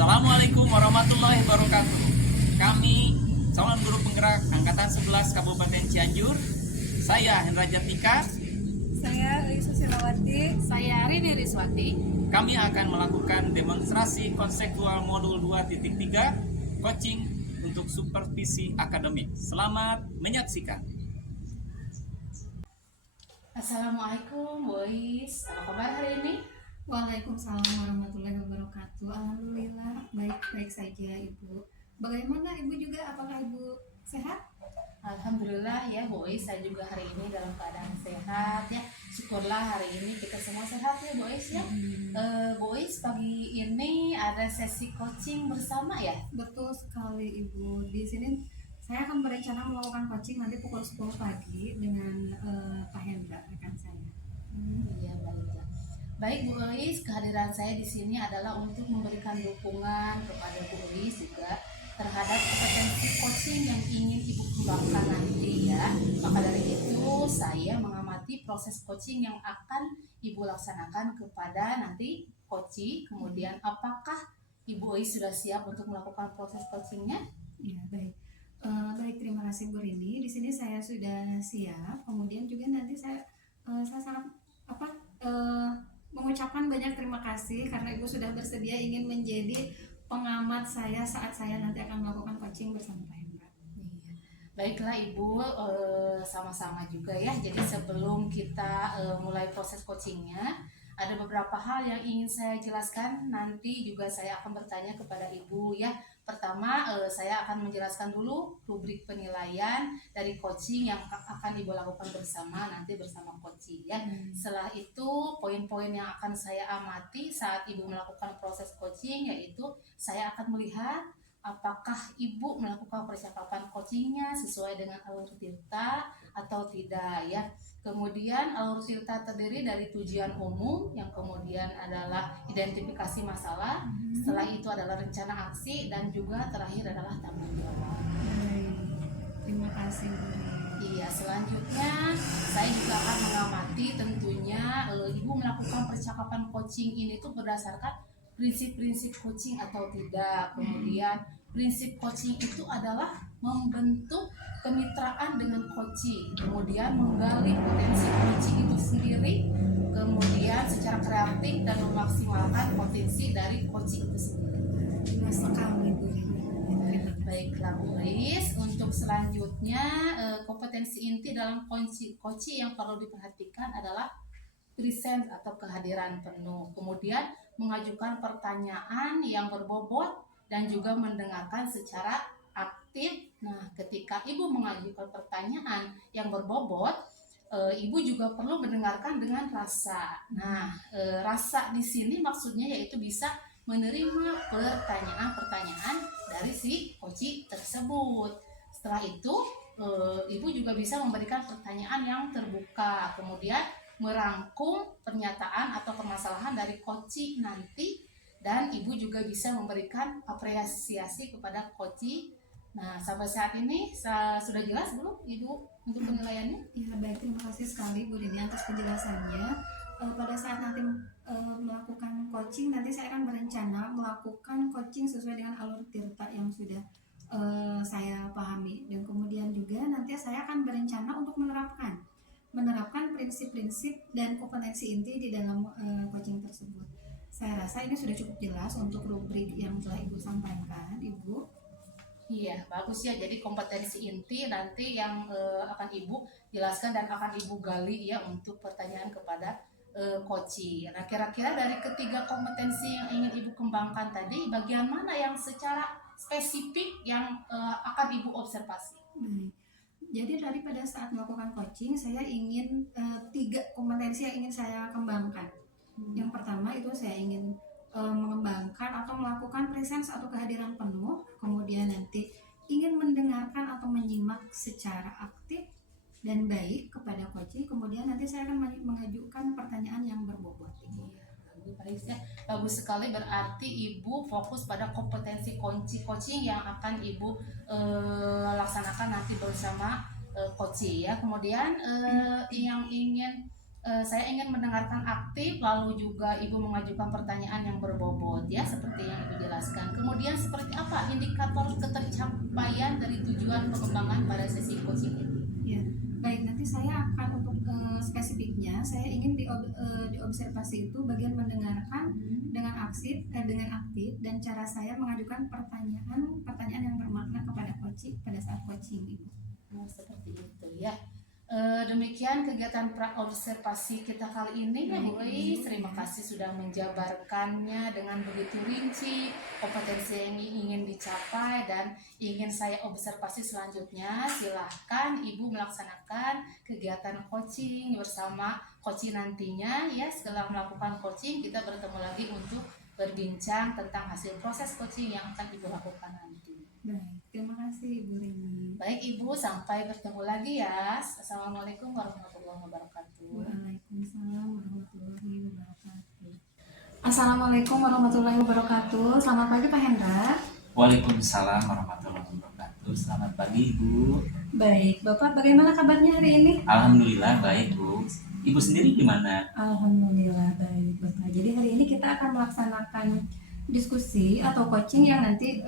Assalamualaikum warahmatullahi wabarakatuh. Kami calon guru penggerak Angkatan 11 Kabupaten Cianjur. Saya Hendra Jatika. Saya Lisa Silawati. Saya Rini Riswati. Kami akan melakukan demonstrasi konseptual modul 2.3 coaching untuk supervisi akademik. Selamat menyaksikan. Assalamualaikum boys, apa kabar hari ini? Waalaikumsalam warahmatullahi wabarakatuh. Alhamdulillah baik-baik saja Ibu. Bagaimana Ibu juga? Apakah Ibu sehat? Alhamdulillah ya boys, saya juga hari ini dalam keadaan sehat ya. Syukurlah hari ini kita semua sehat ya boys ya. Boys, pagi ini ada sesi coaching bersama ya. Betul sekali Ibu. Di sini saya akan berencana melakukan coaching nanti pukul 10 pagi dengan Pak Hendra rekan saya. Iya baiklah. Baik Bu Elis, kehadiran saya di sini adalah untuk memberikan dukungan kepada Bu Elis juga terhadap kompetensi coaching yang ingin Ibu kembangkan nanti ya. Maka dari itu saya mengamati proses coaching yang akan Ibu laksanakan kepada nanti coaching. Kemudian apakah Ibu Elis sudah siap untuk melakukan proses coachingnya? Ya baik. Baik, terima kasih Bu Rini. Di sini saya sudah siap. Kemudian juga nanti saya sangat mengucapkan banyak terima kasih karena Ibu sudah bersedia ingin menjadi pengamat saya saat saya nanti akan melakukan coaching bersama Pak Hendra. Iya. Baiklah Ibu, sama-sama juga ya. Jadi sebelum kita mulai proses coachingnya, ada beberapa hal yang ingin saya jelaskan. Nanti juga saya akan bertanya kepada Ibu ya. Pertama, saya akan menjelaskan dulu rubrik penilaian dari coaching yang akan Ibu lakukan bersama nanti bersama coaching ya. Setelah itu, poin-poin yang akan saya amati saat Ibu melakukan proses coaching yaitu saya akan melihat apakah Ibu melakukan percakapan coachingnya sesuai dengan alur tirta atau tidak ya. Kemudian alur tirta terdiri dari tujuan umum, yang kemudian adalah identifikasi masalah, setelah itu adalah rencana aksi, dan juga terakhir adalah tanggung jawab. Terima kasih Bu Rini. Iya, selanjutnya saya juga akan mengamati tentunya Ibu melakukan percakapan coaching ini tuh berdasarkan prinsip-prinsip coaching atau tidak. Kemudian prinsip coaching itu adalah membentuk kemitraan dengan coaching, kemudian menggali potensi coaching itu sendiri, kemudian secara kreatif dan memaksimalkan potensi dari coaching itu sendiri. Jelas sekali Bu Rini. Baiklah Bu Ris, untuk selanjutnya kompetensi inti dalam coaching yang perlu diperhatikan adalah present atau kehadiran penuh, kemudian mengajukan pertanyaan yang berbobot dan juga mendengarkan secara aktif. Nah, ketika Ibu mengajukan pertanyaan yang berbobot, Ibu juga perlu mendengarkan dengan rasa. Nah, rasa di sini maksudnya yaitu bisa menerima pertanyaan-pertanyaan dari si coaching tersebut. Setelah itu, Ibu juga bisa memberikan pertanyaan yang terbuka, kemudian merangkum pernyataan atau permasalahan dari coaching nanti, dan Ibu juga bisa memberikan apresiasi kepada coaching. Nah, sampai saat ini sudah jelas belum Ibu untuk penilaiannya? Ya baik, terima kasih sekali Bu Rini atas penjelasannya. Pada saat nanti melakukan coaching, nanti saya akan berencana melakukan coaching sesuai dengan alur tirta yang sudah saya pahami, dan kemudian juga nanti saya akan berencana untuk menerapkan prinsip-prinsip dan kompetensi inti di dalam coaching tersebut. Saya rasa ini sudah cukup jelas untuk rubrik yang telah Ibu sampaikan, Ibu. Iya, bagus ya. Jadi kompetensi inti nanti yang akan Ibu jelaskan dan akan Ibu gali ya untuk pertanyaan kepada coaching. Nah, kira-kira dari ketiga kompetensi yang ingin Ibu kembangkan tadi, bagian mana yang secara spesifik yang akan Ibu observasi? Baik. Jadi daripada saat melakukan coaching, saya ingin 3 kompetensi yang ingin saya kembangkan. Yang pertama itu saya ingin mengembangkan atau melakukan presence atau kehadiran penuh, kemudian nanti ingin mendengarkan atau menyimak secara aktif dan baik kepada coaching, kemudian nanti saya akan mengajukan pertanyaan yang berbobot. Bagus sekali, berarti Ibu fokus pada kompetensi coaching yang akan Ibu laksanakan nanti bersama coaching ya. Kemudian yang ingin Saya ingin mendengarkan aktif, lalu juga Ibu mengajukan pertanyaan yang berbobot ya, seperti yang Ibu jelaskan. Kemudian seperti apa indikator ketercapaian dari tujuan pengembangan pada sesi coaching ini? Ya, baik, nanti saya akan untuk spesifiknya, saya ingin diobservasi itu bagian mendengarkan dengan aktif dan cara saya mengajukan pertanyaan yang bermakna kepada coaching pada saat coaching Ibu. Oh, seperti itu ya. Demikian kegiatan praobservasi kita kali ini ya Bu Ais. Terima kasih sudah menjabarkannya dengan begitu rinci kompetensi yang ingin dicapai dan ingin saya observasi selanjutnya. Silahkan Ibu melaksanakan kegiatan coaching bersama coaching nantinya ya. Setelah melakukan coaching kita bertemu lagi untuk berbincang tentang hasil proses coaching yang akan Ibu lakukan nanti. Baik, terima kasih Ibu Rini. Baik Ibu, sampai bertemu lagi ya. Assalamualaikum warahmatullahi wabarakatuh. Waalaikumsalam warahmatullahi wabarakatuh. Assalamualaikum warahmatullahi wabarakatuh. Selamat pagi Pak Hendra. Waalaikumsalam warahmatullahi wabarakatuh. Selamat pagi Ibu. Baik, Bapak bagaimana kabarnya hari ini? Alhamdulillah baik Bu. Ibu sendiri gimana? Alhamdulillah baik Bapak. Jadi hari ini kita akan melaksanakan diskusi atau coaching yang nanti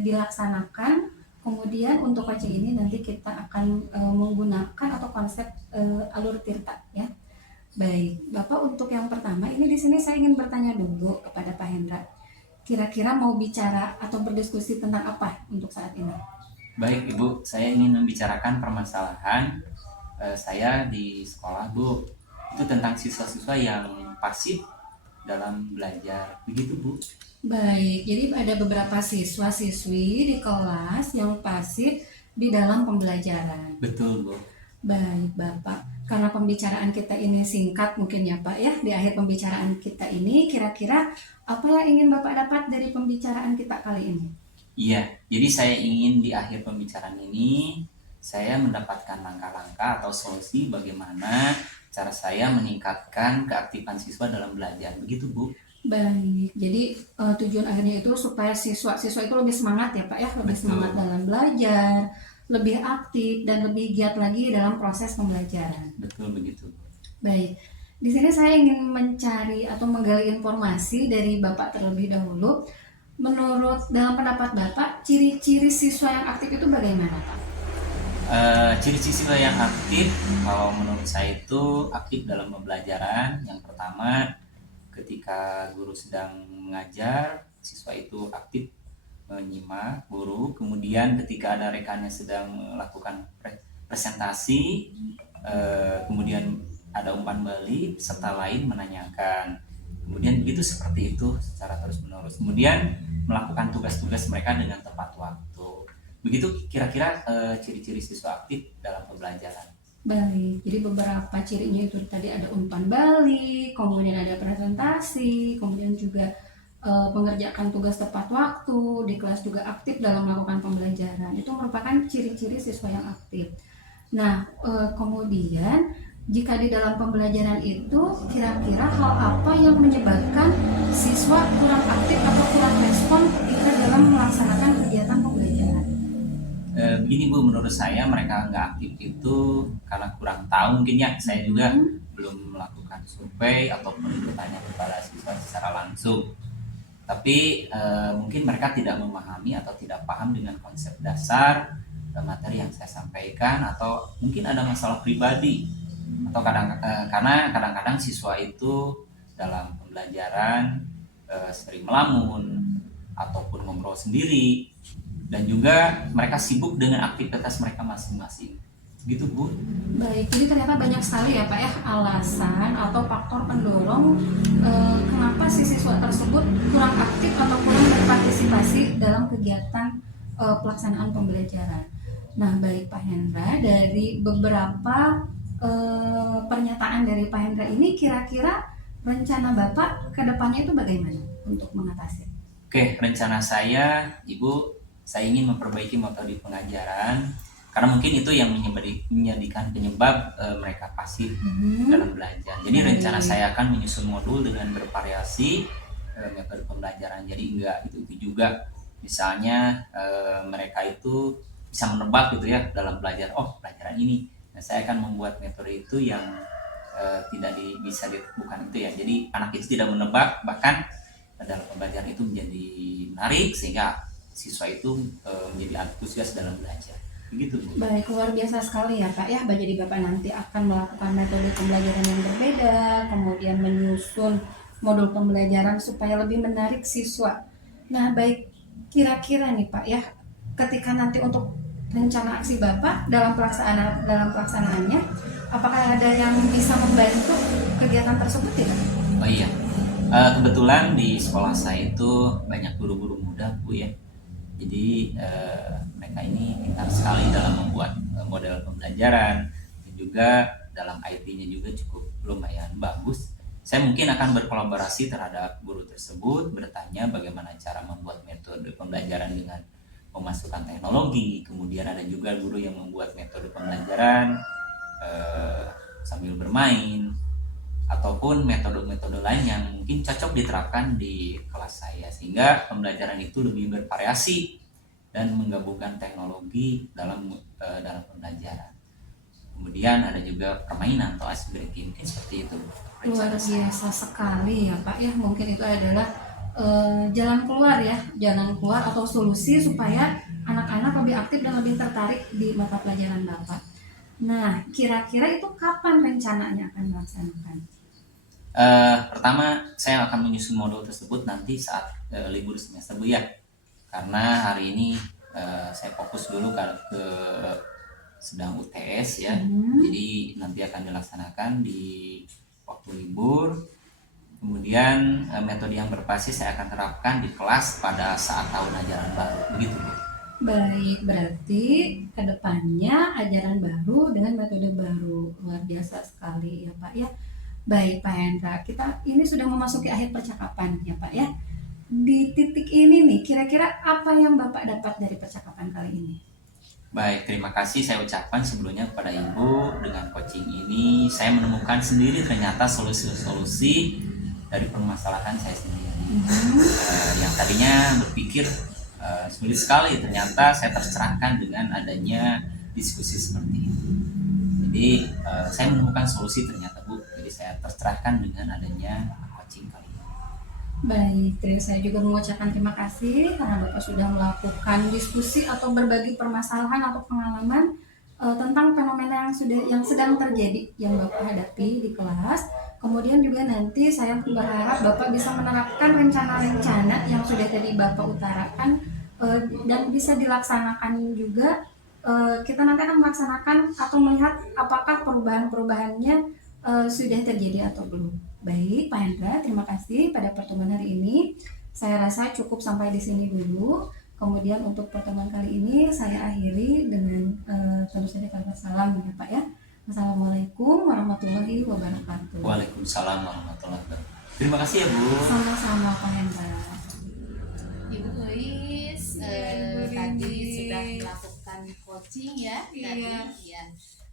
dilaksanakan. Kemudian untuk coaching ini nanti kita akan menggunakan atau konsep alur tirta ya. Baik, Bapak untuk yang pertama ini di sini saya ingin bertanya dulu kepada Pak Hendra. Kira-kira mau bicara atau berdiskusi tentang apa untuk saat ini? Baik Ibu, saya ingin membicarakan permasalahan saya di sekolah Bu. Itu tentang siswa-siswa yang pasif dalam belajar. Begitu Bu. Baik, jadi ada beberapa siswa-siswi di kelas yang pasif di dalam pembelajaran. Betul Bu. Baik Bapak, karena pembicaraan kita ini singkat mungkin ya Pak ya. Di akhir pembicaraan kita ini kira-kira apa yang ingin Bapak dapat dari pembicaraan kita kali ini? Iya, jadi saya ingin di akhir pembicaraan ini saya mendapatkan langkah-langkah atau solusi bagaimana cara saya meningkatkan keaktifan siswa dalam belajar. Begitu Bu. Baik, jadi tujuan akhirnya itu supaya siswa-siswa itu lebih semangat ya Pak ya, lebih Betul. semangat dalam belajar, lebih aktif dan lebih giat lagi dalam proses pembelajaran. Betul begitu. Baik, di sini saya ingin mencari atau menggali informasi dari Bapak terlebih dahulu. Menurut dalam pendapat Bapak, ciri-ciri siswa yang aktif itu bagaimana Pak? Ciri-ciri siswa yang aktif, kalau menurut saya itu aktif dalam pembelajaran. Yang pertama, ketika guru sedang mengajar, siswa itu aktif menyimak guru. Kemudian ketika ada rekannya sedang melakukan presentasi, kemudian ada umpan balik, peserta lain menanyakan. Kemudian begitu seperti itu secara terus-menerus. Kemudian melakukan tugas-tugas mereka dengan tepat waktu. Begitu kira-kira ciri-ciri siswa aktif dalam pembelajaran. Baik, jadi beberapa cirinya itu tadi ada umpan balik, kemudian ada presentasi, kemudian juga mengerjakan tugas tepat waktu, di kelas juga aktif dalam melakukan pembelajaran. Itu merupakan ciri-ciri siswa yang aktif. Nah, kemudian jika di dalam pembelajaran itu kira-kira hal apa yang menyebabkan siswa kurang aktif atau kurang respon ketika dalam melaksanakan kegiatan pembelajaran? Begini Bu, menurut saya mereka nggak aktif itu karena kurang tahu mungkin ya. Saya juga belum melakukan survei ataupun bertanya kepada siswa secara langsung. Tapi mungkin mereka tidak memahami atau tidak paham dengan konsep dasar materi yang saya sampaikan, atau mungkin ada masalah pribadi, atau karena kadang-kadang siswa itu dalam pembelajaran sering melamun ataupun ngobrol sendiri, dan juga mereka sibuk dengan aktivitas mereka masing-masing. Gitu Bu. Baik, jadi ternyata banyak sekali ya Pak ya alasan atau faktor pendorong kenapa si siswa tersebut kurang aktif atau kurang berpartisipasi dalam kegiatan pelaksanaan pembelajaran. Nah baik Pak Hendra, dari beberapa pernyataan dari Pak Hendra ini kira-kira rencana Bapak ke depannya itu bagaimana untuk mengatasi? Oke, rencana saya Ibu, saya ingin memperbaiki metode pengajaran karena mungkin itu yang menjadikan penyebab mereka pasif dalam belajar. Jadi rencana saya akan menyusun modul dengan bervariasi metode pembelajaran. Jadi enggak itu juga. Misalnya mereka itu bisa menebak gitu ya dalam belajar. Oh, pelajaran ini. Nah, saya akan membuat metode itu yang tidak bisa bukan itu ya. Jadi anak itu tidak menebak, bahkan dalam pembelajaran itu menjadi menarik sehingga siswa itu menjadi antusias dalam belajar. Begitu Bu. Baik, luar biasa sekali ya Pak ya. Jadi Bapak nanti akan melakukan metode pembelajaran yang berbeda, kemudian menyusun modul pembelajaran supaya lebih menarik siswa. Nah baik, kira-kira nih Pak ya, ketika nanti untuk rencana aksi Bapak dalam pelaksanaannya, apakah ada yang bisa membantu kegiatan tersebut ya? Oh iya, kebetulan di sekolah saya itu banyak guru-guru muda Bu ya. Jadi mereka ini pintar sekali dalam membuat model pembelajaran dan juga dalam IT-nya juga cukup lumayan bagus. Saya mungkin akan berkolaborasi terhadap guru tersebut, bertanya bagaimana cara membuat metode pembelajaran dengan memasukkan teknologi. Kemudian ada juga guru yang membuat metode pembelajaran sambil bermain, ataupun metode-metode lain yang mungkin cocok diterapkan di kelas saya, sehingga pembelajaran itu lebih bervariasi dan menggabungkan teknologi dalam pembelajaran. Kemudian ada juga permainan atau ice breaking, seperti itu. Luar biasa sekali ya Pak ya. Mungkin itu adalah jalan keluar atau solusi supaya anak-anak lebih aktif dan lebih tertarik di mata pelajaran Bapak. Nah, kira-kira itu kapan rencananya akan dilaksanakan? Pertama saya akan menyusun modul tersebut nanti saat libur semester Bu ya, karena hari ini saya fokus dulu ke sedang UTS ya. Jadi nanti akan dilaksanakan di waktu libur. Kemudian metode yang berbasis saya akan terapkan di kelas pada saat tahun ajaran baru, begitu Bu. Baik, berarti kedepannya ajaran baru dengan metode baru. Luar biasa sekali ya Pak ya. Baik Pak Hendra, kita ini sudah memasuki akhir percakapan ya Pak ya. Di titik ini nih, kira-kira apa yang Bapak dapat dari percakapan kali ini? Baik, terima kasih saya ucapkan sebelumnya kepada Ibu. Dengan coaching ini saya menemukan sendiri ternyata solusi-solusi dari permasalahan saya sendiri. Yang tadinya berpikir sulit sekali, ternyata saya tercerahkan dengan adanya diskusi seperti itu. Jadi saya menemukan solusi ternyata Bu. Jadi saya tercerahkan dengan adanya coaching kali ini. Baik, saya juga mengucapkan terima kasih karena Bapak sudah melakukan diskusi atau berbagi permasalahan atau pengalaman tentang fenomena yang sedang terjadi yang Bapak hadapi di kelas. Kemudian juga nanti saya berharap Bapak bisa menerapkan rencana-rencana yang sudah tadi Bapak utarakan dan bisa dilaksanakan juga. Kita nanti akan melaksanakan atau melihat apakah perubahan-perubahannya sudah terjadi atau belum. Baik, Pak Hendra, terima kasih pada pertemuan hari ini. Saya rasa cukup sampai di sini dulu. Kemudian untuk pertemuan kali ini saya akhiri dengan tentu saja kalimat salam ya Pak ya. Assalamualaikum warahmatullahi wabarakatuh. Waalaikumsalam warahmatullahi wabarakatuh. Terima kasih ya Bu. Sama-sama Pak Hendra. Ibu Uis tadi sudah melakukan coaching ya. Tadi ya.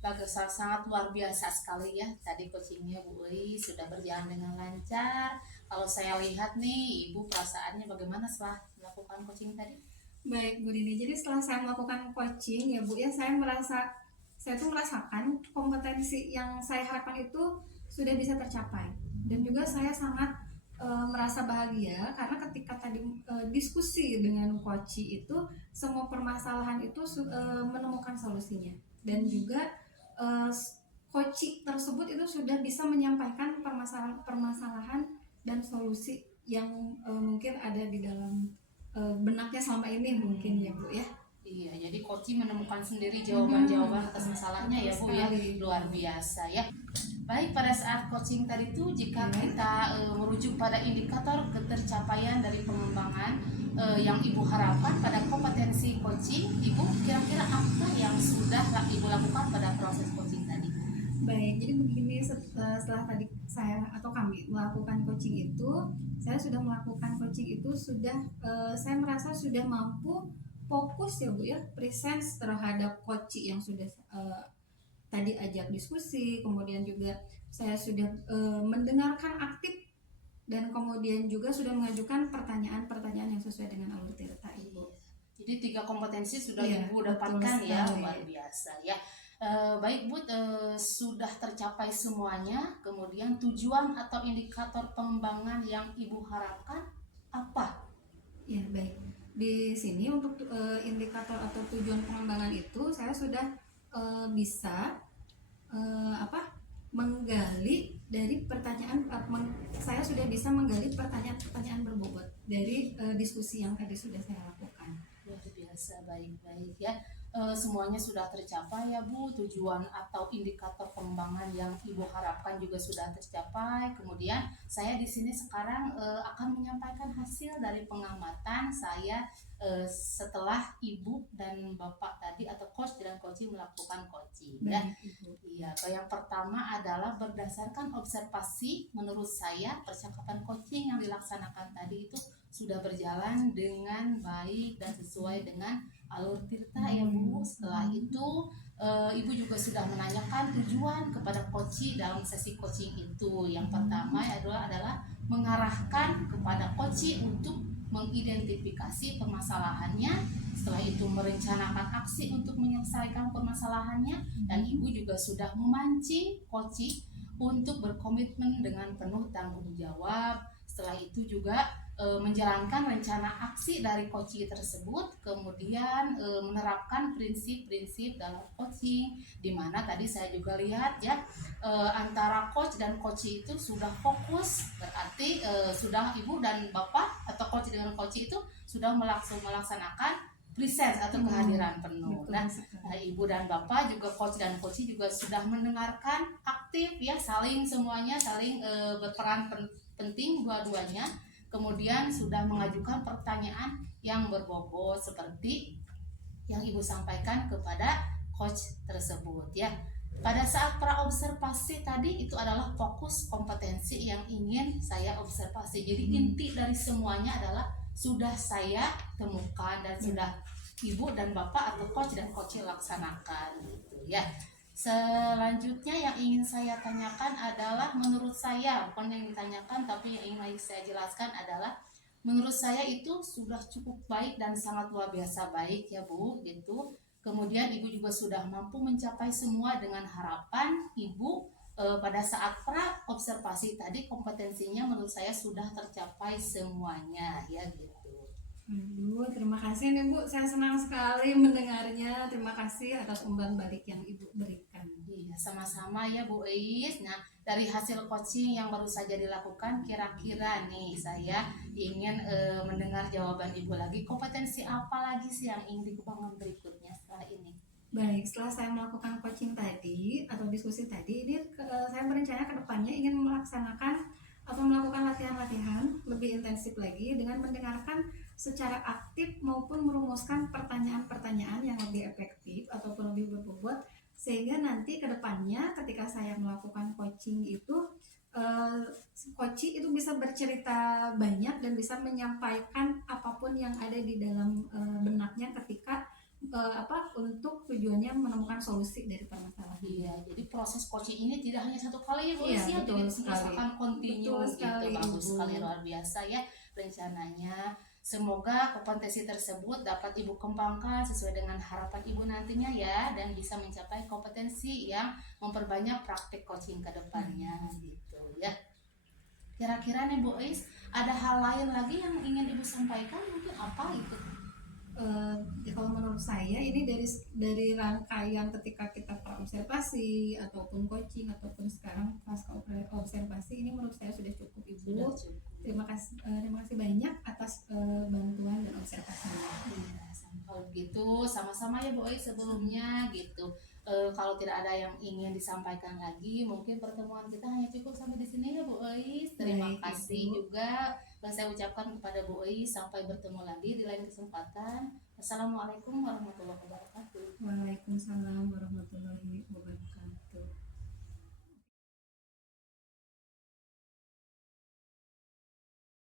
Bagus, sangat luar biasa sekali ya. Tadi coachingnya Bu Uis sudah berjalan dengan lancar. Kalau saya lihat nih, Ibu perasaannya bagaimana setelah melakukan coaching tadi? Baik Bu Dini, jadi setelah saya melakukan coaching ya Bu ya, saya tuh merasakan kompetensi yang saya harapkan itu sudah bisa tercapai. Dan juga saya sangat merasa bahagia karena ketika tadi diskusi dengan coach itu, semua permasalahan itu menemukan solusinya. Dan juga coach tersebut itu sudah bisa menyampaikan permasalahan dan solusi yang mungkin ada di dalam benaknya selama ini mungkin ya Bu ya. Iya, jadi coach menemukan sendiri jawaban-jawaban atas masalahnya ya Bu ya. Luar biasa ya. Baik, pada saat coaching tadi itu jika kita merujuk pada indikator ketercapaian dari pengembangan yang Ibu harapkan pada kompetensi coaching, Ibu kira-kira apa yang sudah Ibu lakukan pada proses coaching tadi? Baik, jadi begini, setelah tadi kami melakukan coaching itu, saya sudah melakukan coaching itu saya merasa sudah mampu fokus ya Bu ya, present terhadap coaching yang sudah tadi ajak diskusi, kemudian juga saya sudah mendengarkan aktif dan kemudian juga sudah mengajukan pertanyaan-pertanyaan yang sesuai dengan alur tirta Ibu. Jadi 3 kompetensi sudah Ibu dapatkan ya, luar biasa ya. Baik Bu, sudah tercapai semuanya. Kemudian tujuan atau indikator pengembangan yang Ibu harapkan apa? Ya, baik. Di sini untuk indikator atau tujuan pengembangan itu saya sudah bisa menggali dari pertanyaan saya sudah bisa menggali pertanyaan-pertanyaan berbobot dari diskusi yang tadi sudah saya lakukan. Luar biasa, baik-baik ya. Semuanya sudah tercapai ya Bu, tujuan atau indikator pengembangan yang Ibu harapkan juga sudah tercapai. Kemudian saya di sini sekarang akan menyampaikan hasil dari pengamatan saya setelah Ibu dan Bapak tadi atau coach dan coaching melakukan coaching ya. Baik, Ibu. Iya, yang pertama adalah berdasarkan observasi, menurut saya percakapan coaching yang dilaksanakan tadi itu sudah berjalan dengan baik dan sesuai dengan alur tirta ya Bu. Setelah itu Ibu juga sudah menanyakan tujuan kepada coaching dalam sesi coaching itu. Yang pertama adalah mengarahkan kepada coaching untuk mengidentifikasi permasalahannya. Setelah itu merencanakan aksi untuk menyelesaikan permasalahannya, dan Ibu juga sudah memancing coaching untuk berkomitmen dengan penuh tanggung jawab. Setelah itu juga menjalankan rencana aksi dari coaching tersebut, kemudian menerapkan prinsip-prinsip dalam coaching, di mana tadi saya juga lihat ya, antara coach dan coaching itu sudah fokus, berarti sudah Ibu dan Bapak atau coach dengan coaching itu sudah melaksanakan presence atau kehadiran penuh. Betul Nah, sekali. Ibu dan Bapak juga coach dan coaching juga sudah mendengarkan aktif ya, saling semuanya saling berperan penting dua-duanya. Kemudian sudah mengajukan pertanyaan yang berbobot seperti yang Ibu sampaikan kepada coach tersebut ya. Pada saat praobservasi tadi itu adalah fokus kompetensi yang ingin saya observasi. Jadi inti dari semuanya adalah sudah saya temukan dan sudah Ibu dan Bapak atau coach dan coach laksanakan gitu ya. Selanjutnya yang ingin saya tanyakan adalah, menurut saya, bukan yang ditanyakan tapi yang ingin saya jelaskan adalah, menurut saya itu sudah cukup baik dan sangat luar biasa baik ya Bu gitu. Kemudian Ibu juga sudah mampu mencapai semua dengan harapan Ibu pada saat pra observasi tadi kompetensinya menurut saya sudah tercapai semuanya ya gitu. Aduh, terima kasih nih Bu. Saya senang sekali mendengarnya. Terima kasih atas umpan balik yang Ibu berikan. Iya, sama-sama ya Bu Eis. Nah, dari hasil coaching yang baru saja dilakukan, kira-kira nih saya ingin mendengar jawaban Ibu lagi. Kompetensi apa lagi sih yang ingin dikembangkan berikutnya setelah ini? Baik, setelah saya melakukan coaching tadi atau diskusi tadi, ini saya berencana ke depannya ingin melaksanakan atau melakukan latihan-latihan lebih intensif lagi dengan mendengarkan secara aktif maupun merumuskan pertanyaan-pertanyaan yang lebih efektif ataupun lebih berbobot, sehingga nanti ke depannya ketika saya melakukan coaching itu coaching itu bisa bercerita banyak dan bisa menyampaikan apapun yang ada di dalam benaknya ketika untuk tujuannya menemukan solusi dari permasalahan. Iya, jadi proses coaching ini tidak hanya satu kali ya Bu Iya, Eis ya, betul jadi sekali. merasakan continue Betul gitu, sekali, bagus Ibu. sekali, luar biasa ya rencananya. Semoga kompetensi tersebut dapat Ibu kembangkan sesuai dengan harapan Ibu nantinya ya, dan bisa mencapai kompetensi yang memperbanyak praktik coaching ke depannya gitu ya. Kira-kira nih Bu Eis, ada hal lain lagi yang ingin Ibu sampaikan, mungkin apa itu? Ya kalau menurut saya ini dari rangkaian ketika kita praobservasi ataupun coaching ataupun sekarang pasca observasi, ini menurut saya sudah cukup Ibu. Sudah cukup. Terima kasih banyak atas bantuan dan observasinya. Iya, kalau gitu sama-sama ya Bu Ois sebelumnya gitu. Kalau tidak ada yang ingin disampaikan lagi, mungkin pertemuan kita hanya cukup sampai di sini ya Bu Ois. Terima Baik, kasih Ibu. juga saya ucapkan kepada Bu Ois, sampai bertemu lagi di lain kesempatan. Assalamualaikum warahmatullahi wabarakatuh. Waalaikumsalam warahmatullahi